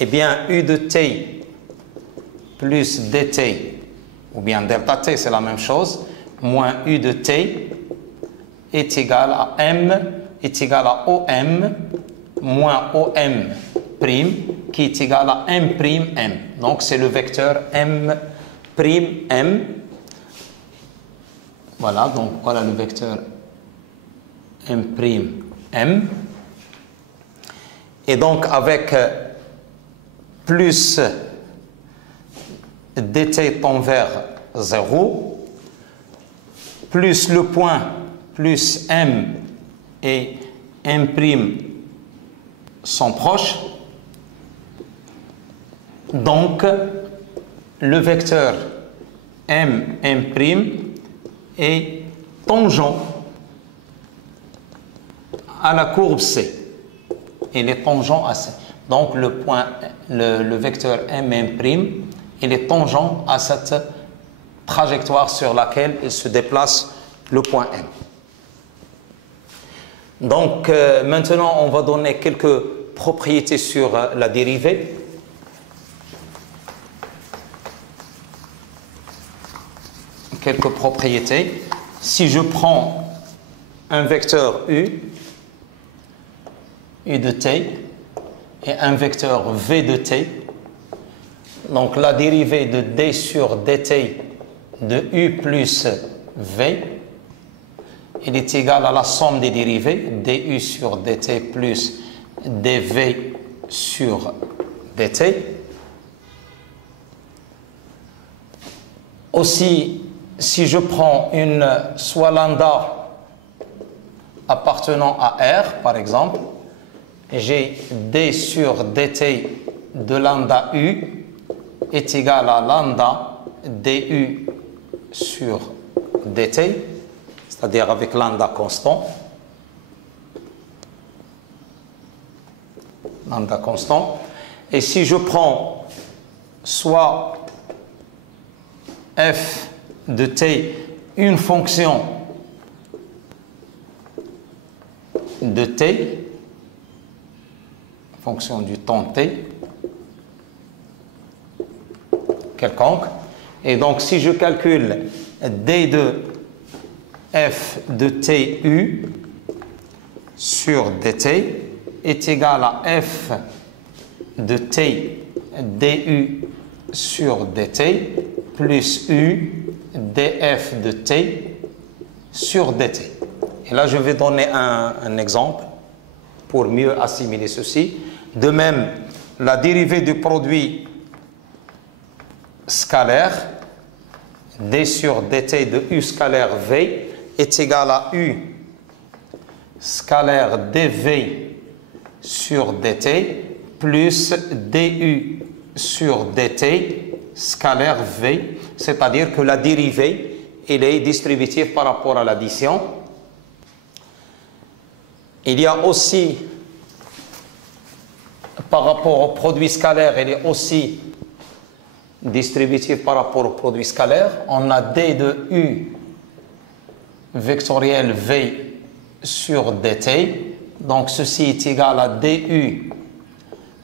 eh bien u de t plus dt, ou bien delta t, c'est la même chose, moins u de t est égal à m, est égal à OM, moins OM' qui est égal à M'. Donc c'est le vecteur M'. Voilà, donc voilà le vecteur M'. Et donc avec plus dt tend vers 0, plus le point, plus M et M' sont proches, donc le vecteur M' est tangent à la courbe C. Il est tangent à C. Donc le vecteur M', il est tangent à cette trajectoire sur laquelle il se déplace le point M. Donc maintenant on va donner quelques propriétés sur la dérivée. Quelques propriétés. Si je prends un vecteur u de t, et un vecteur v de t, donc la dérivée de d sur dt de u plus v, il est égal à la somme des dérivées, du sur dt plus dv sur dt. Aussi, si je prends une soit lambda appartenant à R, par exemple, j'ai d sur dt de lambda u est égal à lambda du sur dt, c'est-à-dire avec lambda constant. Lambda constant. Et si je prends soit f de t, une fonction de t, fonction du temps t, quelconque, et donc si je calcule d de f de tu sur dt est égal à f de t du sur dt plus u df de t sur dt. Et là, je vais donner un exemple pour mieux assimiler ceci. De même, la dérivée du produit scalaire d sur dt de u scalaire v est égal à u scalaire dv sur dt plus du sur dt scalaire v, c'est-à-dire que la dérivée, elle est distributive par rapport à l'addition. Il y a aussi, par rapport au produit scalaire, elle est aussi distributive par rapport au produit scalaire. On a d de u vectoriel v sur dt, donc ceci est égal à du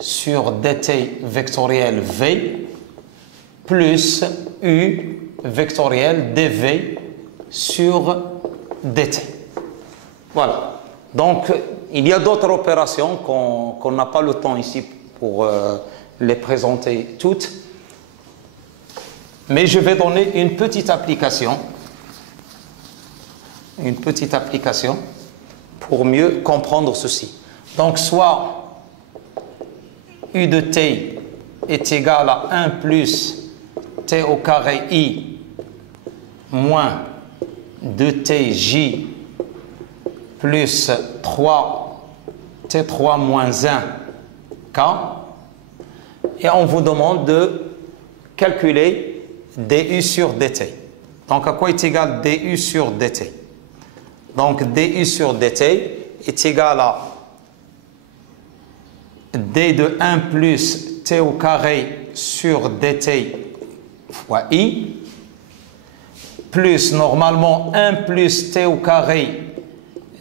sur dt vectoriel v plus u vectoriel dv sur dt. Voilà. Donc, il y a d'autres opérations qu'on n'a pas le temps ici pour les présenter toutes. Mais je vais donner une petite application pour mieux comprendre ceci. Donc, soit u de t est égal à 1 plus t au carré i moins 2tj plus 3t3 moins 1k, et on vous demande de calculer du sur dt. Donc à quoi est égal du sur dt? Donc du sur dt est égal à d de 1 plus t au carré sur dt fois i, plus normalement 1 plus t au carré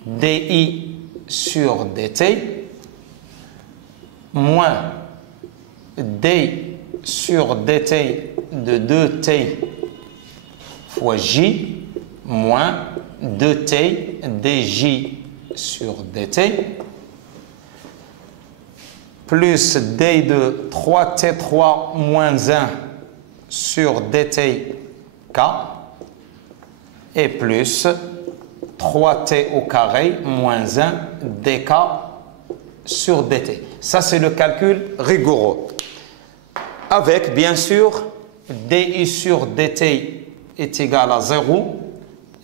di sur dt, moins d sur dt de 2t fois j, moins 2t dj sur dt, plus d de 3t3 moins 1 sur dt k, et plus 3t au carré moins 1 dk sur dt. Ça, c'est le calcul rigoureux. Avec, bien sûr, di sur dt est égal à 0,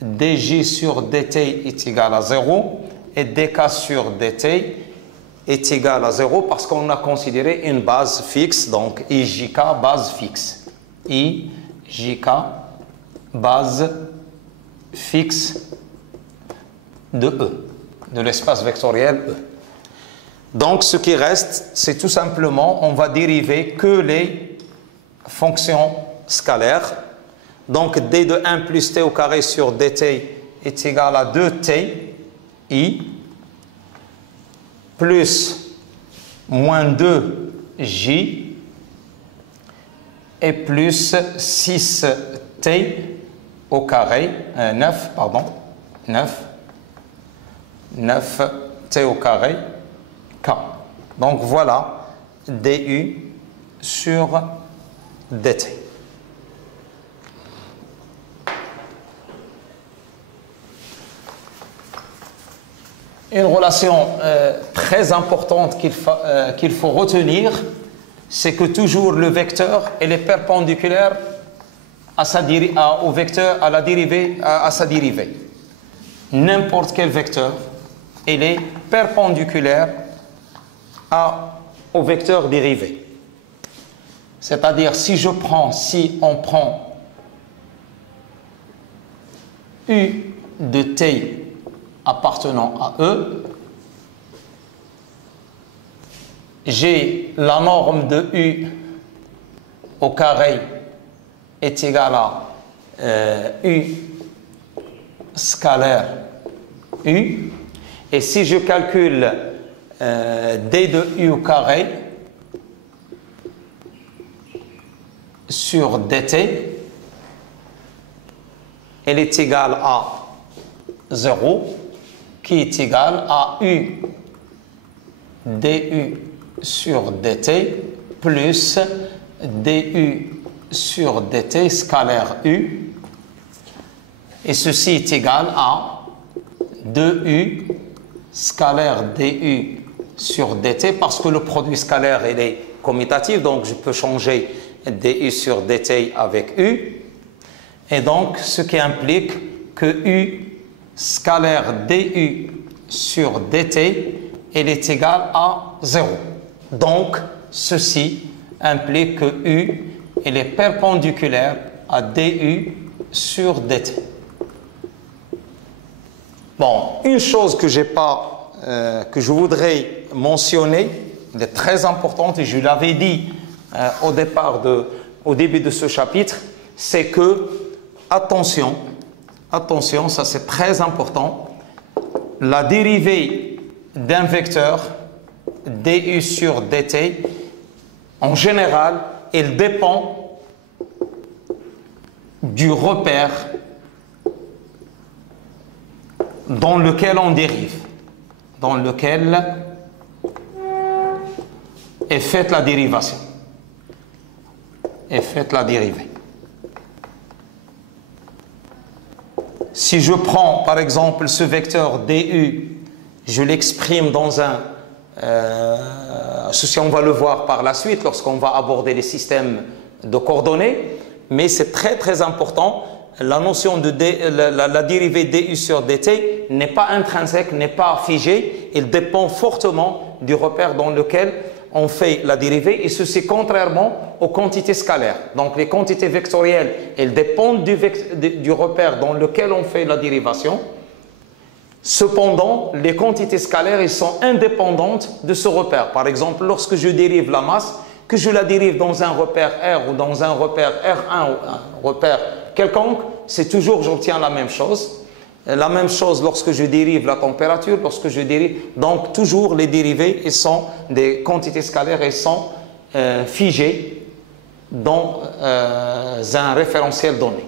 dj sur dt est égal à 0, et dk sur dt est égal à 0 parce qu'on a considéré une base fixe, donc ijk base fixe. ijk base fixe de E, de l'espace vectoriel E. Donc ce qui reste, c'est tout simplement, on va dériver que les fonctions scalaires. Donc d de 1 plus t au carré sur dt est égal à 2t i plus moins 2j et plus 6t au carré, 9 t au carré k. Donc voilà du sur dt. Une relation très importante qu'il faut retenir, c'est que toujours le vecteur est perpendiculaire à sa dérivée. N'importe quel vecteur, il est perpendiculaire au vecteur dérivé. C'est-à-dire, si on prend u de t appartenant à E, j'ai la norme de U au carré est égale à U scalaire U, et si je calcule d de U au carré sur dt, elle est égale à 0, qui est égal à U du sur dt plus du sur dt scalaire U, et ceci est égal à 2U scalaire du sur dt, parce que le produit scalaire il est commutatif, donc je peux changer du sur dt avec U, et donc ce qui implique que U scalaire du sur dt, elle est égale à 0. Donc, ceci implique que U, elle est perpendiculaire à du sur dt. Bon, une chose que je voudrais mentionner, elle est très importante, et je l'avais dit au début de ce chapitre, c'est que, attention, ça c'est très important, la dérivée d'un vecteur du sur dt, en général, elle dépend du repère dans lequel on dérive, dans lequel est faite la dérivation, est faite la dérivée. Si je prends par exemple ce vecteur du, je l'exprime dans un Ceci, on va le voir par la suite lorsqu'on va aborder les systèmes de coordonnées, mais c'est très très important. La notion de la dérivée du sur dt n'est pas intrinsèque, n'est pas figée, il dépend fortement du repère dans lequel on fait la dérivée, et ceci contrairement aux quantités scalaires. Donc les quantités vectorielles, elles dépendent du repère dans lequel on fait la dérivation. Cependant, les quantités scalaires, elles sont indépendantes de ce repère. Par exemple, lorsque je dérive la masse, que je la dérive dans un repère R ou dans un repère R1 ou un repère quelconque, c'est toujours, j'obtiens la même chose. La même chose lorsque je dérive la température, lorsque je dérive. Donc, toujours les dérivées, elles sont des quantités scalaires, elles sont figées dans un référentiel donné.